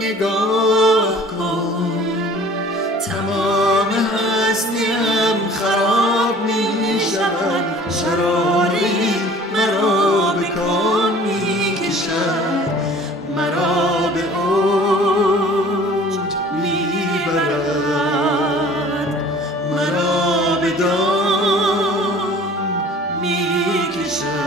نگاه کن تمام هستیم خراب می شود، شراری مرا به کام می کشد، مرا به اوج می برد، مرا به دام می کشد.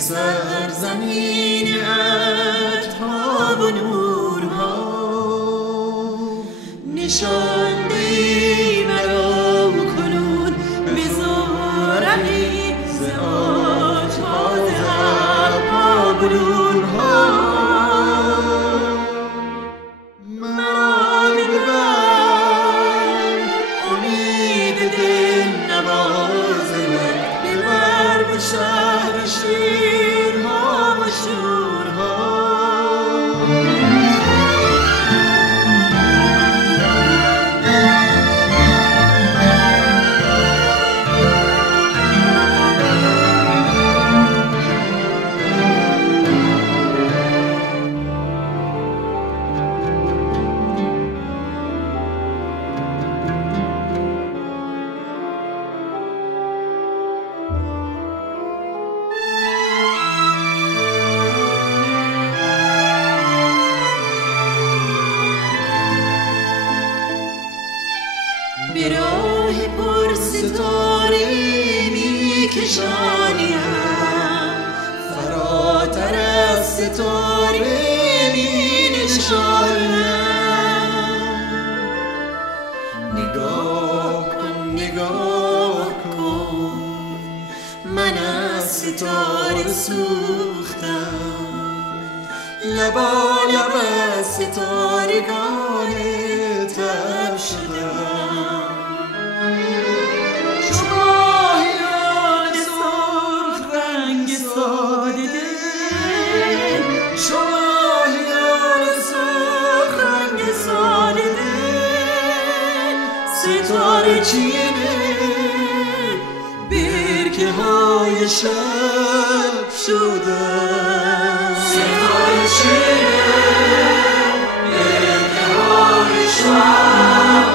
سرزمین عهدها و نورها نشان دهی مرا کنون به زورقی ز آغاز حقها و نورها مرا ببر امید دل نواز من ببر به شهر شیرها و شورها. به راه پر ستاره می کشانیم، فراتر از ستاره می نشانم. نگاه کن من از ستاره سوختم، لبالب از ستارگان تب شدم. شماهیان سرخ رنگ ساده دل، شماهیان سرخ رنگ ساده دل، ستاره چینه برکه های شب شدم. ستاره چینه برکه های شب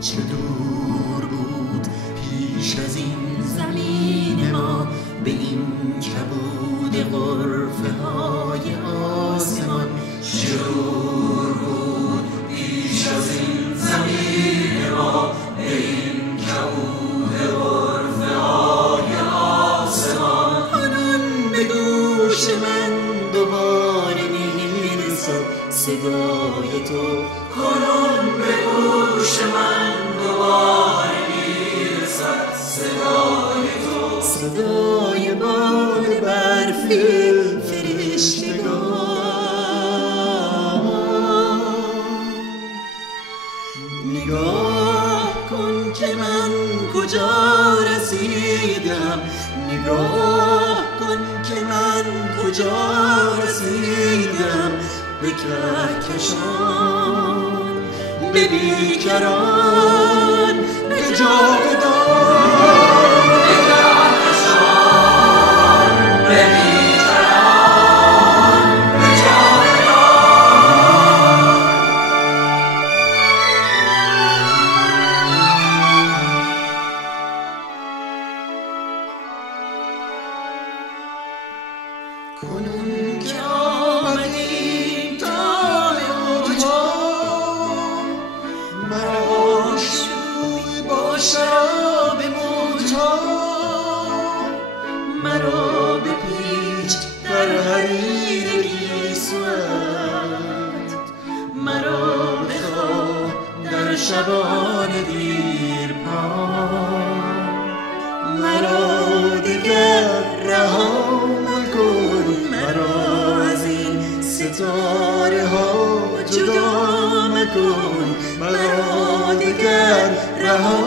چه دور بود پیش از این زمین ما به این کبود غرفه های آسمان. چه دور بود پیش از این زمین ما به این کبود غرفه های آسمان. کنون به گوش من دوباره میرسد صدای تو، کنون به گوش من دوباره میرسد صدای تو، صدای بال برفی فرشتگان. نگاه کن که من کجا رسیدم، نگاه کن که من کجا رسیدم. به کهکشان، به بیکران، به جاودان. به کهکشان، به بیکران، به جاودان. مرا شوی با شراب موجها، مرا بپیچ در حریر گیسویت، مرا بخواه در شبان دیرپا، مرا دیگر رها مکن، مرا از این ستاره ها جدا مکن، مرا دیگر رها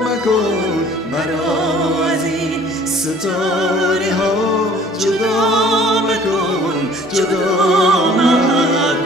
مکن، مرا از این ستاره ها جدا مکن، جدا مکن.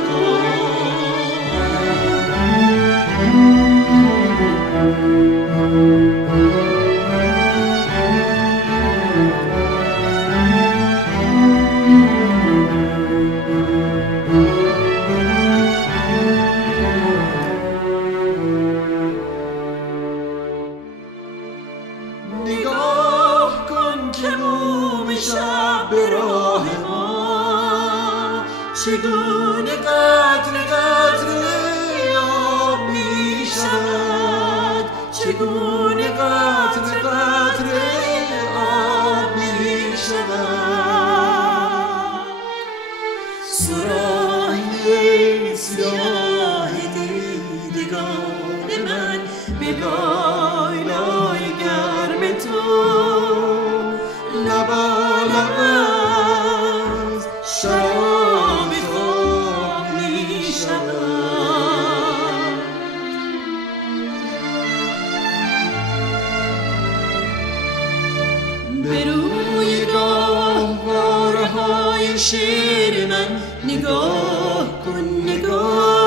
نگاه کن که موم شب به راه ما چگونه قطره قطره آب می شود، چگونه قطره قطره آب می شود. سراحی سیاه دیدگان من به لای لای گرم تو، لبالب از شراب خواب می شود. به روی گاهواره‌های شعر من نگاه کن، نگاه